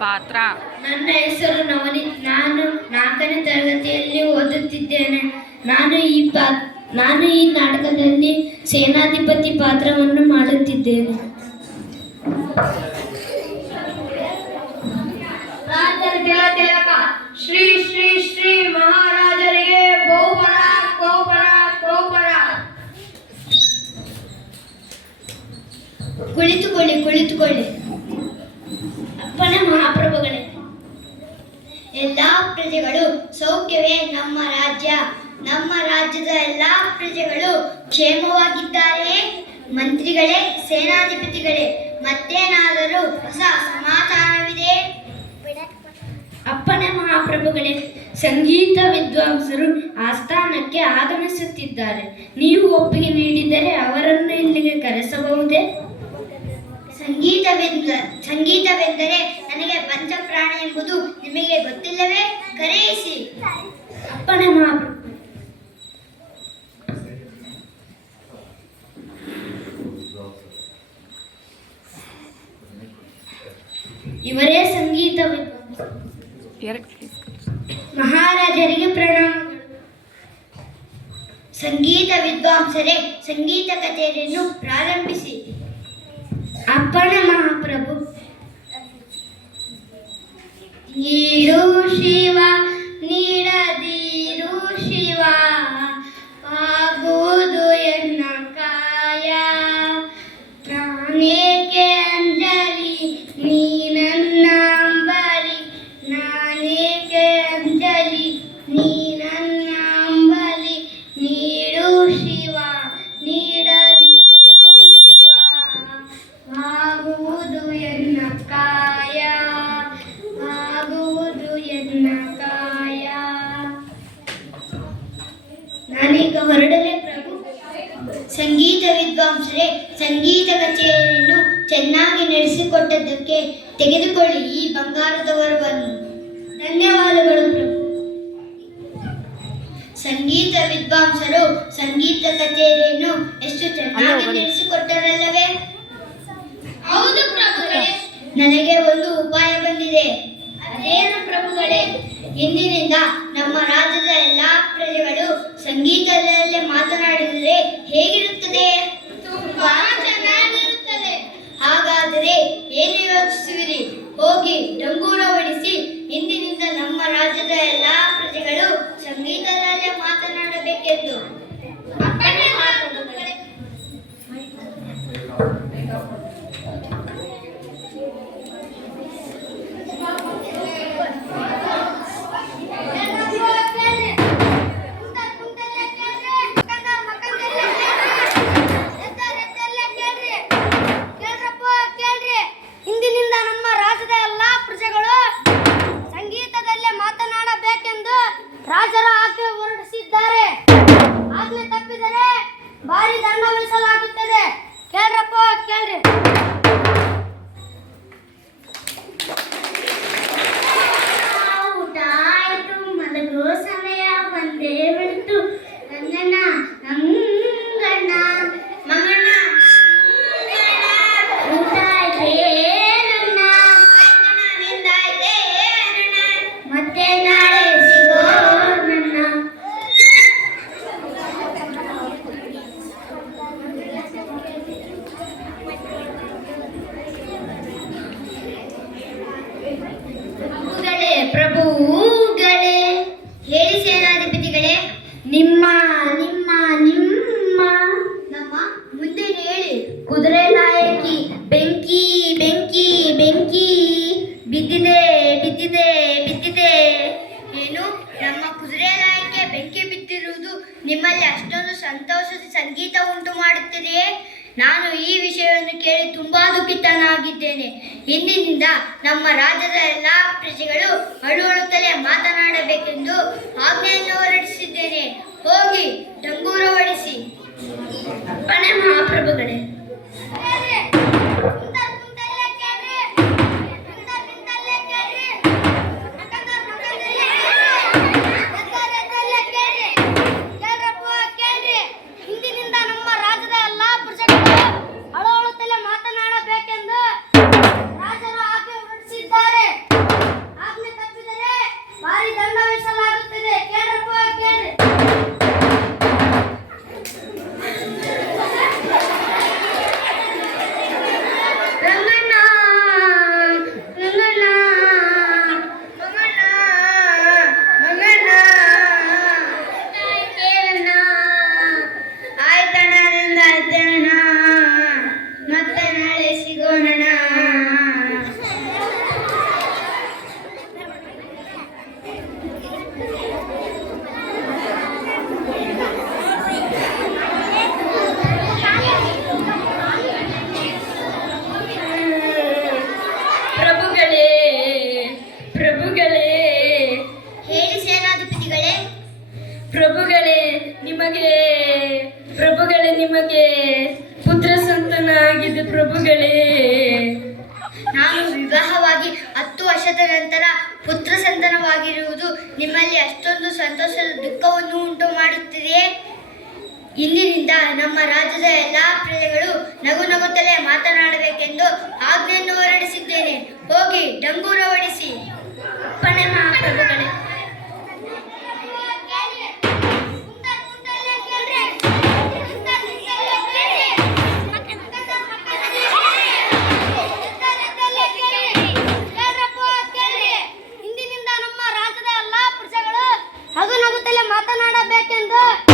ಪಾತ್ರ. ನನ್ನ ಹೆಸರು ನವನೀತ್ ನಾನು ನಾಲ್ಕನೇ ತರಗತಿಯಲ್ಲಿ ಓದುತ್ತಿದ್ದೇನೆ. ನಾನು ಈ ಪಾ ನಾನು ಈ ನಾಟಕದಲ್ಲಿ ಸೇನಾಧಿಪತಿ ಪಾತ್ರವನ್ನು ಮಾಡುತ್ತಿದ್ದೇನೆ. ಶ್ರೀ ಶ್ರೀ ಶ್ರೀ ಮಹಾರಾಜರಿಗೆ ಬಹುಪರ ಬಹುಪರ ಬಹುಪರ ಕುಳಿತುಕೊಳ್ಳಿ ಕುಳಿತುಕೊಳ್ಳಿ. ಅಪ್ಪನ ಮಹಾಪ್ರಭುಗಳೇ. ಎಲ್ಲ ಪ್ರಜೆಗಳು, ಸೌಖ್ಯವೇ ನಮ್ಮ ರಾಜ್ಯ. ನಮ್ಮ ರಾಜ್ಯದ ಎಲ್ಲ ಪ್ರಜೆಗಳು ಕ್ಷೇಮವಾಗಿದ್ದಾರೆ. ಮಂತ್ರಿಗಳೇ, ಸೇನಾಧಿಪತಿಗಳೇ, ಮತ್ತೇನಾದರೂ ಹೊಸ ಸಮಾಚಾರವಿದೆ ಅಪ್ಪನ ಮಹಾಪ್ರಭುಗಳೇ, ಸಂಗೀತ ವಿದ್ವಾಂಸರು ಆಸ್ಥಾನಕ್ಕೆ ಆಗಮಿಸುತ್ತಿದ್ದಾರೆ. ನೀವು ಒಪ್ಪಿಗೆ ನೀಡಿದರೆ ಅವರನ್ನು ಇಲ್ಲಿಗೆ ಕರೆಸಬಹುದೇ? ಸಂಗೀತವೆಂದ ಸಂಗೀತವೆಂದರೆ ನನಗೆ ಪಂಚಪ್ರಾಣ ಎಂಬುದು ನಿಮಗೆ ಗೊತ್ತಿಲ್ಲವೇ? ಕರೆಯಿಸಿ. ಅಪ್ಪನ ಮಾತು ಇವರೇ ಸಂಗೀತ ಮಹಾರಾಜರಿಗೆ ಪ್ರಣಾಮಗಳು. ಸಂಗೀತ ವಿದ್ವಾಂಸರೇ ಸಂಗೀತ ಕಚೇರಿಯನ್ನು ಪ್ರಾರಂಭಿಸಿ. ಅಪ್ಪಣ ಮಹಾಪ್ರಭು ನೀಡು ಶಿವ ನೀಡದಿರು ಸಂಗೀತ ವಿದ್ವಾಂಸರೇ ಸಂಗೀತ ಕಚೇರಿಯನ್ನು ಚೆನ್ನಾಗಿ ನಡೆಸಿಕೊಟ್ಟದ್ದಕ್ಕೆ ತೆಗೆದುಕೊಳ್ಳಿ ಈ ಬಂಗಾರದ ವರವನ್ನು ಧನ್ಯವಾದಗಳು ಪ್ರಭು. ಸಂಗೀತ ವಿದ್ವಾಂಸರು ಸಂಗೀತ ಕಚೇರಿಯನ್ನು ಎಷ್ಟು ಚೆನ್ನಾಗಿ ನಡೆಸಿಕೊಟ್ಟರಲ್ಲವೇ? ಹೌದು ಪ್ರಭುಗಳೇ. ನನಗೆ ಒಂದು ಉಪಾಯ ಬಂದಿದೆ. ಅದೇನು ಪ್ರಭುಗಳೇ? ಇಂದಿನಿಂದ ನಮ್ಮ ರಾಜ್ಯದ ಎಲ್ಲಾ ಪ್ರಜೆಗಳು ಸಂಗೀತದಲ್ಲೇ ಮಾತನಾಡಿದರೆ ಹೇಗಿರುತ್ತದೆ ತುಂಬಾ ಚೆನ್ನಾಗಿರುತ್ತದೆ ಹಾಗಾದರೆ ಏನು ಯೋಚಿಸುವಿರಿ ಹೋಗಿ ಡಂಗೂರ ಹೊಡಿಸಿ ಇಂದಿನಿಂದ ನಮ್ಮ ರಾಜ್ಯದ ಎಲ್ಲಾ ಪ್ರಜೆಗಳು ಸಂಗೀತದಲ್ಲೇ ಮಾತನಾಡಬೇಕೆಂದು ಅಪ್ಪಣೆ ಮಹಾಪ್ರಭುಗಳೇ. ಇಂದಿನಿಂದ ನಮ್ಮ ರಾಜ್ಯದ ಎಲ್ಲಾ ಪ್ರಜೆಗಳು ಸಂಗೀತದಲ್ಲೇ ಮಾತನಾಡಬೇಕೆಂದು ರಾಜರ ಆಜ್ಞೆ ಹೊರಡಿಸಿದ್ದಾರೆ ಆಜ್ಞೆ ತಪ್ಪಿದರೆ ಭಾರಿ ದಂಡ ಕೇಳ್ರಪ್ಪ ಕೇಳ್ರಿ. ತುಂಬಾ ದುಃಖಿತನಾಗಿದ್ದೇನೆ ಇಂದಿನಿಂದ ನಮ್ಮ ರಾಜ್ಯದ ಎಲ್ಲ ಪ್ರಜೆಗಳು ಅಳು ಅಳುತ್ತಲೇ ಮಾತನಾಡಬೇಕೆಂದು ಆಜ್ಞೆಯನ್ನು ಹೊರಡಿಸಿದ್ದೇನೆ. ಹೋಗಿ ಡಂಗೂರ ಹೊಡಿಸಿ ಮಹಾಪ್ರಭುಗಳೇ ವರ್ಷದ ನಂತರ ಪುತ್ರ ಸಂತಾನವಾಗಿರುವುದು ನಿಮ್ಮಲ್ಲಿ ಅಷ್ಟೊಂದು ಸಂತೋಷದ ದುಃಖವನ್ನು ಉಂಟು ಮಾಡುತ್ತಿದೆಯೇ ಇಂದಿನಿಂದ ನಮ್ಮ ರಾಜ್ಯದ ಎಲ್ಲ ಪ್ರಜೆಗಳು ನಗು ನಗುತ್ತಲೇ ಮಾತನಾಡಬೇಕೆಂದು ಆಜ್ಞೆಯನ್ನು ಹೊರಡಿಸಿದ್ದೇನೆ. ಹೋಗಿ ಡಂಗೂರ ಹೊಡಿಸಿ 点赞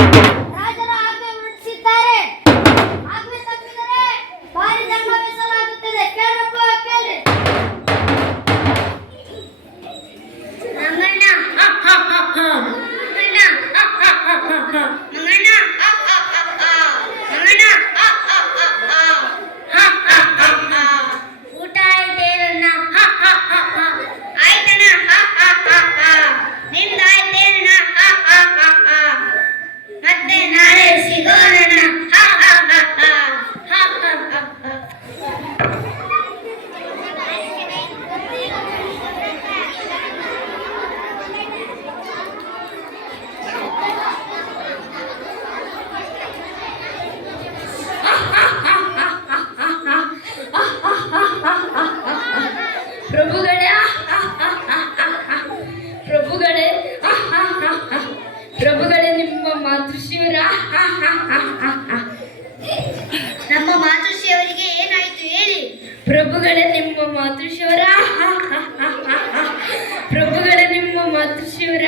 ಪ್ರಭುಗಳ ನಿಮ್ಮ ಮಾತೃಶಿವರ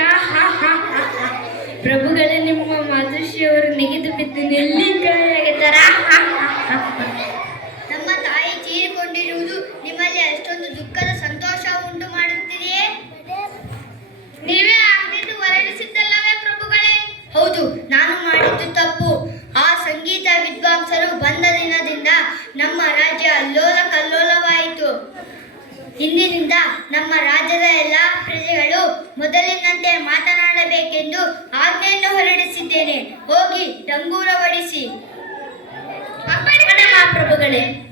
ಪ್ರಭುಗಳ ನಿಮ್ಮ ಮಾತೃಶಿಯವರು ನೆಗೆದು ಬಿದ್ದನೆಲ್ಲಿ ನಮ್ಮ ರಾಜ್ಯದ ಎಲ್ಲ ಪ್ರಜೆಗಳು ಮೊದಲಿನಂತೆ ಮಾತನಾಡಬೇಕೆಂದು ಆಜ್ಞೆಯನ್ನು ಹೊರಡಿಸಿದ್ದೇನೆ. ಹೋಗಿ ಡಂಗೂರ ಬಡಿಸಿ ಪ್ರಭುಗಳೇ.